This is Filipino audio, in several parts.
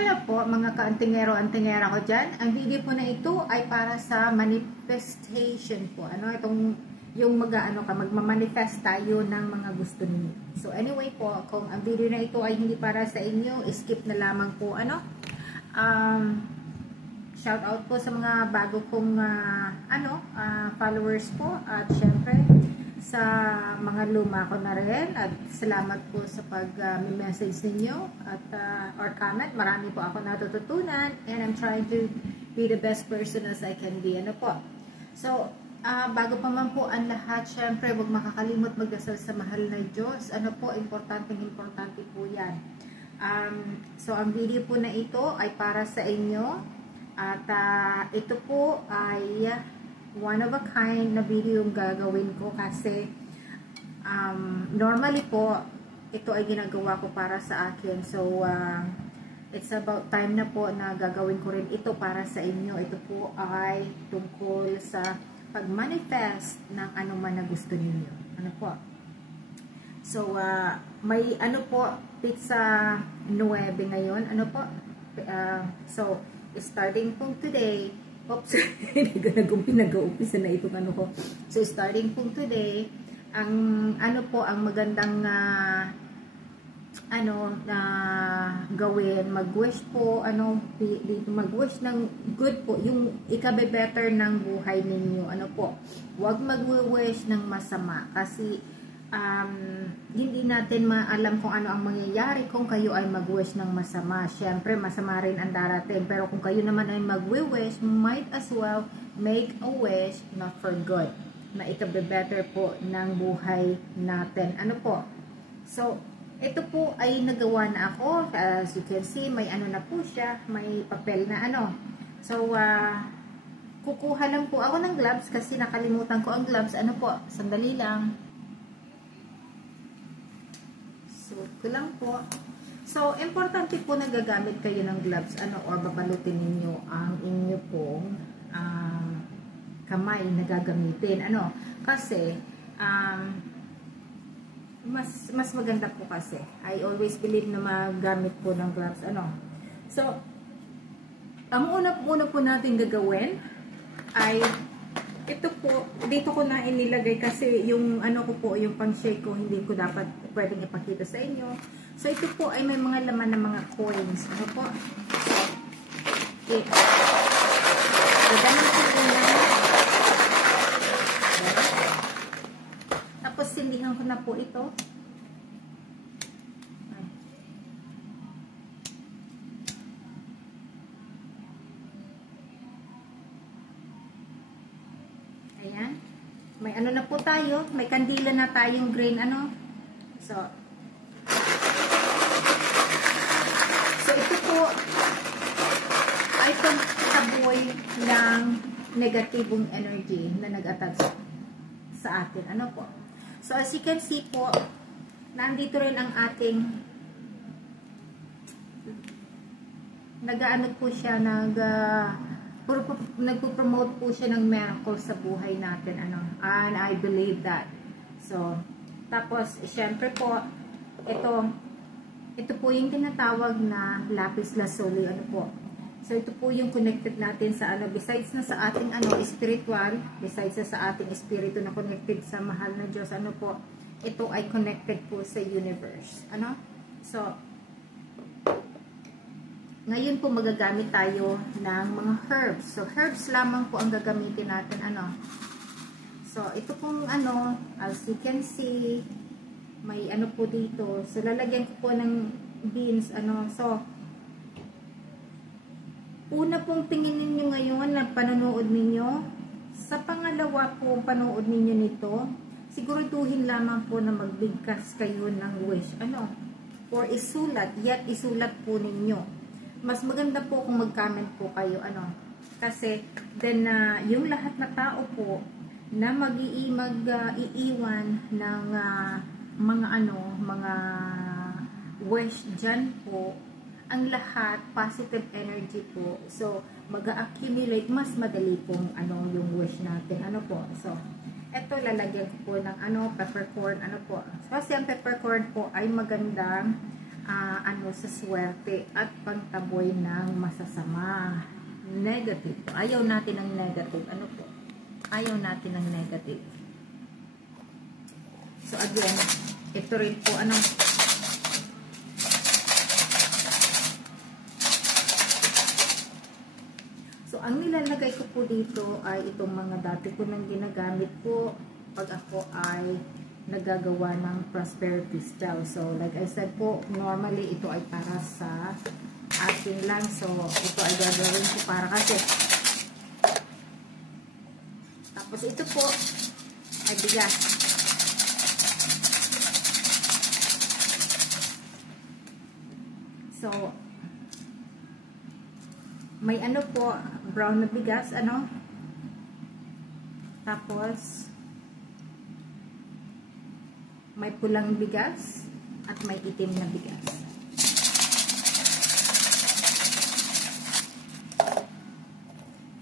Hello po mga ka-antingero-antingera ko dyan. Ang video po na ito ay para sa manifestation po. Yung magmamanifest tayo ng mga gusto niyo. So anyway po, kung ang video na ito ay hindi para sa inyo, skip na lamang po. Shout out po sa mga bago kong followers po. At syempre, sa mga luma ko na rin, at salamat po sa pag-message ninyo at or comment. Marami po ako natututunan and I'm trying to be the best person as I can be. So bago pa man po ang lahat, syempre huwag makakalimot magdasal sa mahal na Diyos. Importante po yan. So ang video po na ito ay para sa inyo at ito po ay one of a kind na video yung gagawin ko kasi normally po ito ay ginagawa ko para sa akin. So it's about time na po na gagawin ko rin ito para sa inyo. Ito po ay tungkol sa pag-manifest ng anuman na gusto niyo. So may pizza 9 ngayon. So starting from today, oops, nag-uumpisa na itong ko. So, starting po today, ang ang magandang gawin, mag-wish po, mag-wish ng good po, yung ikabe-better ng buhay ninyo. Huwag mag-wish ng masama kasi hindi natin maalam kung ano ang mangyayari kung kayo ay mag-wish ng masama. Syempre, masama rin ang darating. Pero kung kayo naman ay mag-wish, might as well make a wish not for good. Na ikabe-better po ng buhay natin. So, ito po ay nagawa na ako. As you can see, may na po siya. May papel na So, kukuha lang po ako ng gloves kasi nakalimutan ko ang gloves. Sandali lang. Ko lang po. So, importante po na gagamit kayo ng gloves or babalutin ninyo ang inyo pong kamay na gagamitin. Kasi mas maganda po kasi. I always believe na magamit po ng gloves. So, ang una po natin gagawin ay ito po, dito ko na inilagay kasi yung yung pang-shake ko, hindi ko dapat pwedeng ipakita sa inyo. So, ito po ay may mga laman ng mga coins. Okay. Gagawin ko lang. Tapos, sindihan ko na po ito. Ayan. May na po tayo. May kandila na tayong green So ito po ay pagtaboy ng negatibong energy na nag-attach sa atin. So as you can see po, nandito rin ang ating po siya nagpo-promote po siya ng miracle sa buhay natin. And I believe that. So, tapos, syempre po, ito po yung tinatawag na lapis lazuli. So, ito po yung connected natin sa besides na sa ating spiritual, besides na sa ating espiritu na connected sa mahal na Diyos, ito ay connected po sa universe. So, ngayon po magagamit tayo ng mga herbs. So, herbs lamang po ang gagamitin natin. So, ito pong as you can see, may po dito. So, lalagyan ko po ng beans. So, una pong tinginin nyo ngayon na panonood ninyo. Sa pangalawa po panood ninyo nito, siguraduhin lamang po na magbigkas kayo ng wish. Or isulat. Isulat po ninyo. Mas maganda po kung mag-comment po kayo, kasi then yung lahat na tao po na mag-iiwan ng mga wish dyan po, ang lahat positive energy po. So, mag-accumulate, mas madali pong yung wish natin. So, eto lalagyan ko po ng peppercorn. Kasi ang peppercorn po ay magandang ano sa swerte at pangtaboy ng masasama. Negative. Ayaw natin ng negative. Ano po? Ayaw natin ng negative. So again, ito rin po ano. So ang nilalagay ko po dito ay itong mga dati ko nang ginagamit po pag ako ay nagagawa ng prosperity spell. So like I said po, normally ito ay para sa akin lang. So ito ay gagawin ko para kasi. Tapos ito po ay bigas. So may ano po, brown na bigas, ano? Tapos may pulang bigas at may itim na bigas.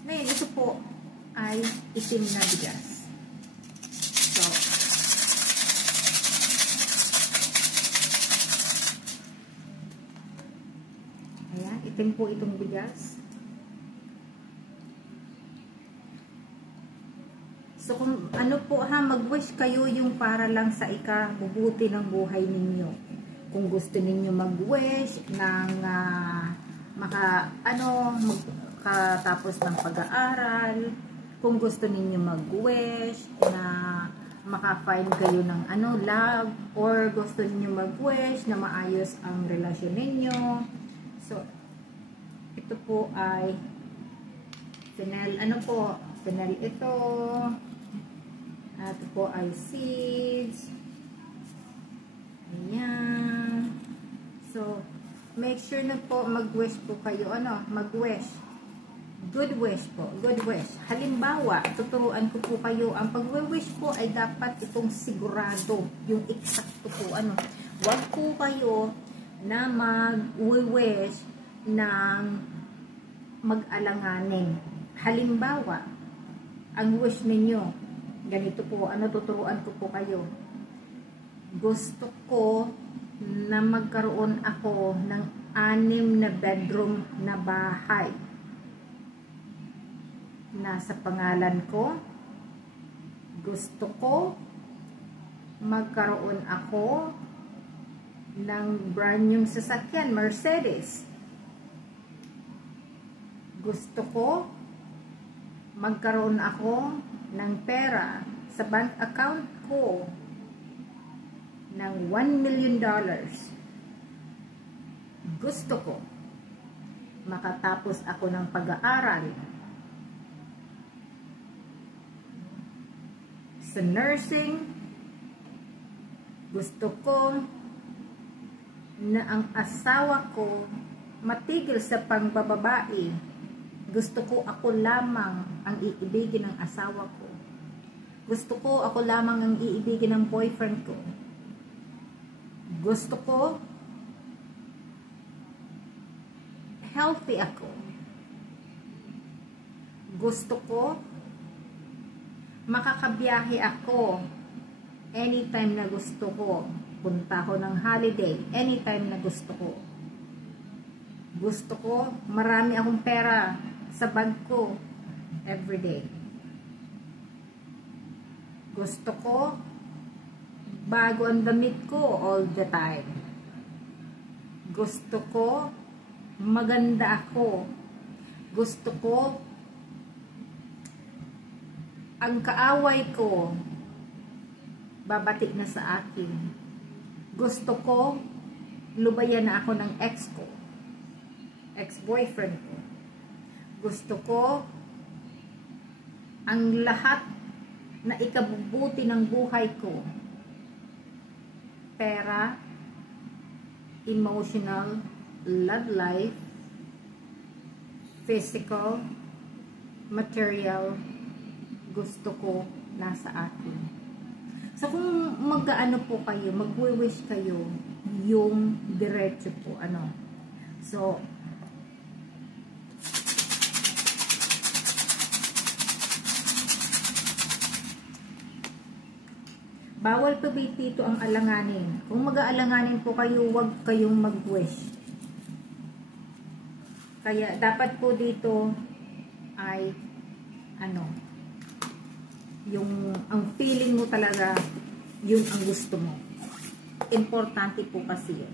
Ngayon, ito po ay itim na bigas. So, ayan, itim po itong bigas. So, kung ano po ha, mag-wish kayo yung para lang sa ikabubuti ng buhay ninyo. Kung gusto ninyo mag-wish ng makatapos ng pag-aaral, kung gusto ninyo mag-wish na maka-find kayo ng love, or gusto ninyo mag-wish na maayos ang relasyon ninyo. So, ito po ay fennel, fennel ito. At ito po ay seeds. Ayan. So, make sure na po mag-wish po kayo. Mag-wish. Good wish po. Good wish. Halimbawa, tuturuan ko po kayo. Ang pag-wish po ay dapat itong sigurado. Yung eksakto po. Huwag po kayo na mag-wish ng mag-alanganin. Halimbawa, ang wish ninyo, ganito po, tuturuan ko po kayo. Gusto ko na magkaroon ako ng 6 na bedroom na bahay. Nasa pangalan ko. Gusto ko magkaroon ako ng brand new sasakyan, Mercedes. Gusto ko magkaroon ako ng pera sa bank account ko ng $1 million. Gusto ko makatapos ako ng pag-aaral sa nursing. Gusto ko na ang asawa ko matigil sa pangbababae. Gusto ko ako lamang ang iibigin ng asawa ko. Gusto ko ako lamang ang iibigin ng boyfriend ko. Gusto ko healthy ako. Gusto ko makakabiyahe ako anytime na gusto ko. Punta ko ng holiday anytime na gusto ko. Gusto ko marami akong pera sa bag ko everyday. Gusto ko bago ang damit ko all the time. Gusto ko maganda ako. Gusto ko ang kaaway ko babati na sa akin. Gusto ko lubayan na ako ng ex-boyfriend ko. Gusto ko ang lahat na ikabubuti ng buhay ko. Pera, emotional, love life, physical, material, gusto ko nasa akin. So kung mag-ano po kayo, mag-wish kayo, yung diretso po, So, Bawal po dito ang alanganin. Kung mag-aalanganin po kayo, huwag kayong mag-wish. Kaya dapat po dito ay yung ang feeling mo talaga, yun ang gusto mo. Importante po kasi yun.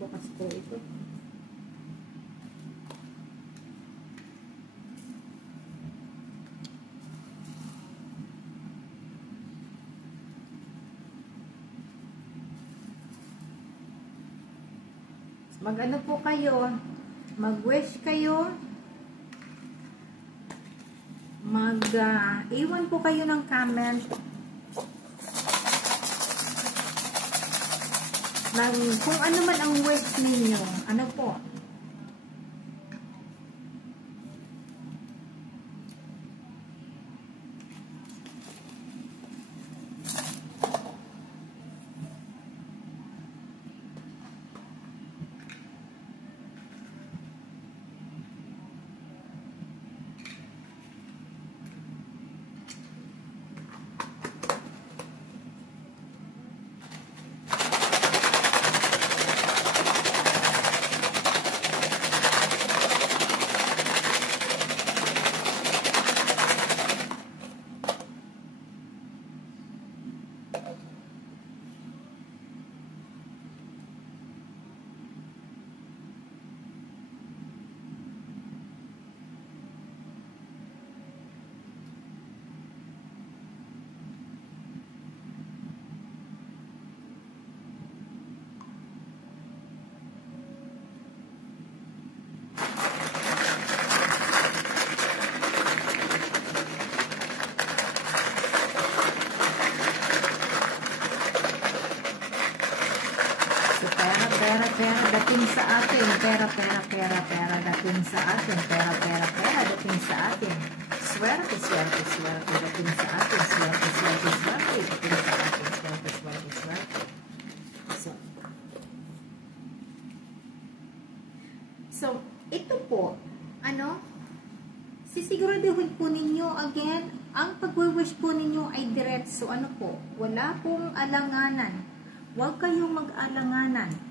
Bukas po ito. Mag-ano po kayo, mag-wish kayo, iwan po kayo ng comment kung ano man ang wish ninyo, ano po. Pera dating sa atin, pera dating sa atin, pera dating sa atin, swerte dating sa atin, swerte dating sa atin, swerte. So, ito po, sisiguraduhin po ninyo again, ang pag-wish po ninyo ay diretso, wala pong alanganan, huwag kayong mag-alanganan.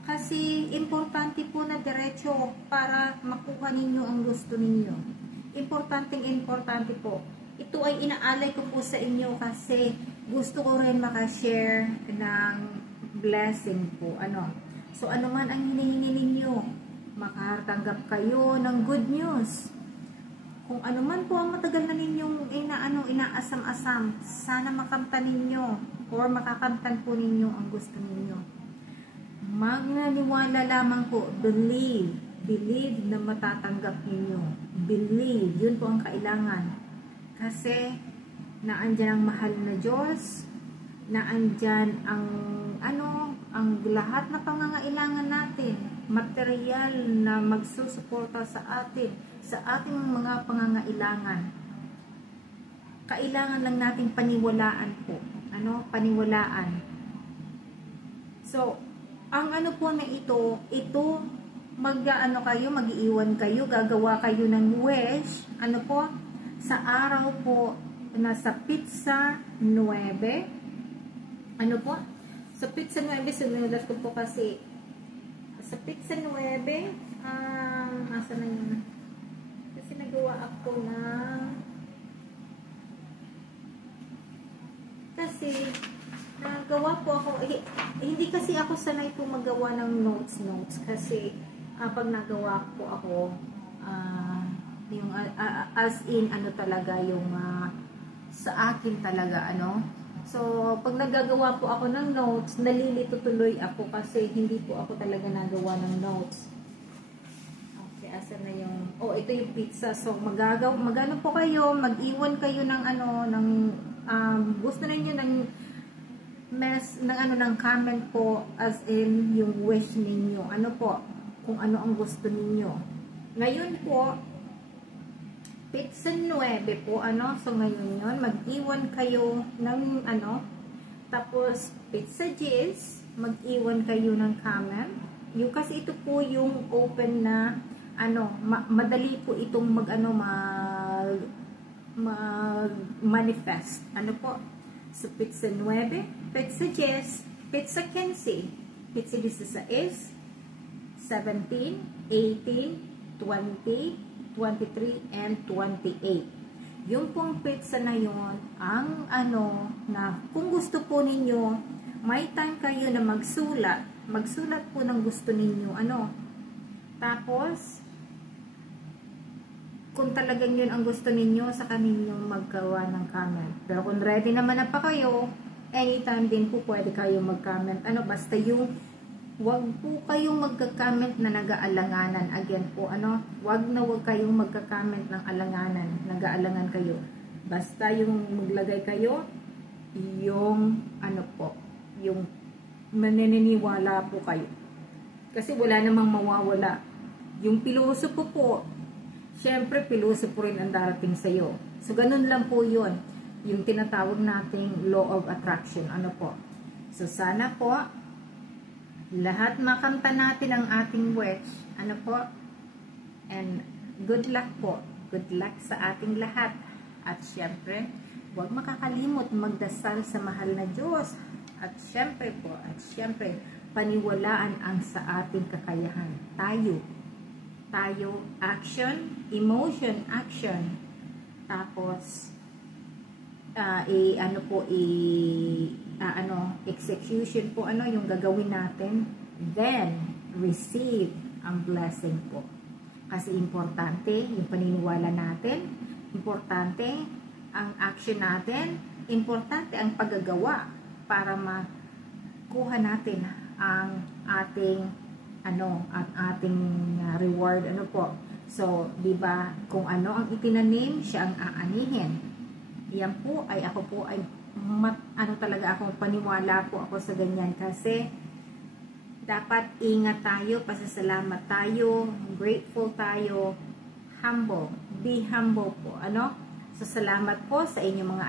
Kasi importante po na diretso para makuha ninyo ang gusto ninyo. Importante po. Ito ay inaalay ko po sa inyo kasi gusto ko rin makashare ng blessing po. So ano man ang hinihingi ninyo, makatanggap kayo ng good news. Kung ano man po ang matagal na ninyong inaasam-asam, sana makamtan ninyo or makakamtan po ninyo ang gusto ninyo. Magnaniwala lamang po, believe na matatanggap ninyo. Believe, yun po ang kailangan. Kasi, naandyan ang mahal na Diyos, naandyan ang lahat na pangangailangan natin, material na magsusuporta sa atin, sa ating mga pangangailangan. Kailangan lang natin paniwalaan po. Paniwalaan. So, ang ano po na ito mag-ano kayo, mag-iiwan kayo, gagawa kayo ng wish, ano po, sa araw po, nasa Pizza 9, ano po, sa Pizza 9, sinulat ko po kasi, sa Pizza 9, asa na yun, kasi nagawa ako kasi, nagawa po ako, hindi kasi ako sanay po magawa ng notes, kasi pag nagawa po ako, yung as in ano talaga yung sa akin talaga ano. So pag nagagawa po ako ng notes, nalilito tuloy ako kasi hindi po ako talaga nagawa ng notes. Okay, asa na yung ito yung pizza. So magano po kayo, mag-iwan kayo ng ano ng gusto niyo ng ng comment po, as in yung wish ninyo, ano po, kung ano ang gusto ninyo. Ngayon po, Pizza 9 po, ano, so ngayon yun, mag-iwan kayo ng ano, tapos Pizza 10, mag-iwan kayo ng comment. Yung kasi ito po yung open na, ano, madali po itong manifest, ano po. So, Pizza 9, Pizza 10, Pizza 15, Pizza 16, 17, 18, 20, 23, and 28. Yung pong pizza na yon, ang ano, na kung gusto po ninyo, may time kayo na magsulat po ng gusto ninyo, ano. Tapos, kung talagang yun ang gusto ninyo, sa kaninyong maggawa ng comment. Pero kung ready naman na pa kayo, anytime din po pwede kayong mag-comment. Ano, basta yung, wag po kayong magka-comment na nag-aalanganan. Again po, ano, wag kayong magka-comment ng alanganan, nag-aalangan kayo. Basta yung maglagay kayo, yung, ano po, yung maniniwala po kayo. Kasi wala namang mawawala. Yung piloso po, syempre, piloso po rin ang darating sa'yo. So, ganun lang po yun. Yung tinatawag nating law of attraction. Ano po? So, sana po, lahat makamta natin ang ating wish. Ano po? And, good luck po. Good luck sa ating lahat. At syempre, huwag makakalimot magdasal sa mahal na Diyos. At syempre, paniwalaan ang sa ating kakayahan. Tayo, action, emotion, action. Tapos, execution po, ano, yung gagawin natin. Then, receive ang blessing po. Kasi importante yung paniniwala natin, importante ang action natin, importante ang paggagawa para makuha natin ang ating ang ating reward, ano po. So, di ba, kung ano ang itinanim, siya ang aanihin. Yan po ay ako po ay talaga ako, paniwala po ako sa ganyan kasi dapat ingat tayo, pasasalamat tayo, grateful tayo, humble, be humble po, ano. So, salamat po sa inyong mga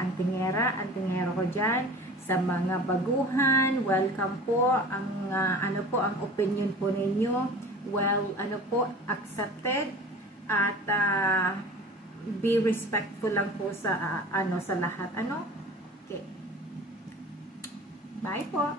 antingero ko dyan. Sa mga baguhan, welcome po. Ang ang opinion po ninyo, well, accepted. At be respectful lang po sa sa lahat, Okay. Bye po.